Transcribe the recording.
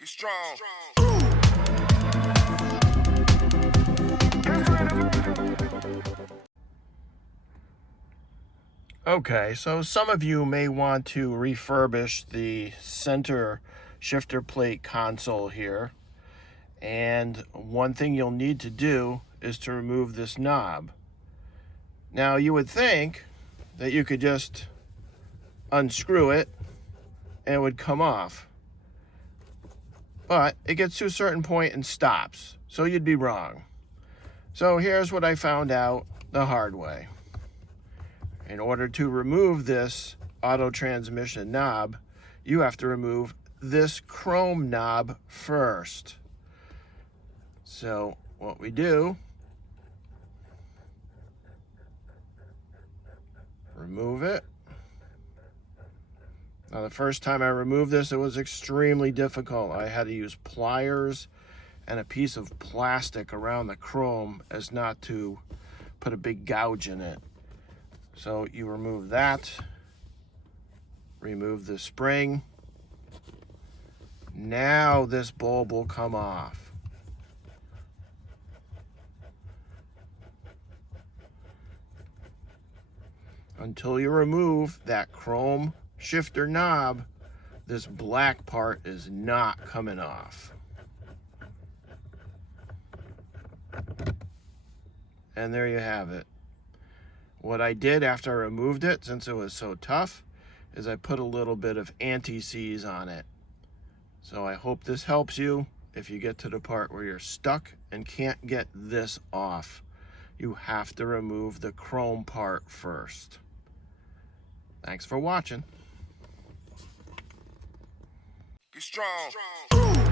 Be strong. Okay, so some of you may want to refurbish the center shifter plate console here. And one thing you'll need to do is to remove this knob. Now, you would think that you could just unscrew it and it would come off. But it gets to a certain point and stops, so you'd be wrong. So here's what I found out the hard way. In order to remove this auto transmission knob, you have to remove this chrome knob first. So what we do, remove it. Now, the first time I removed this, it was extremely difficult. I had to use pliers and a piece of plastic around the chrome as not to put a big gouge in it. So you remove that, remove the spring. Now this bulb will come off. Until you remove that chrome shifter knob, this black part is not coming off. And there you have it. What I did after I removed it, since it was so tough, is I put a little bit of anti-seize on it. So I hope this helps you if you get to the part where you're stuck and can't get this off. You have to remove the chrome part first. Thanks for watching. Be strong.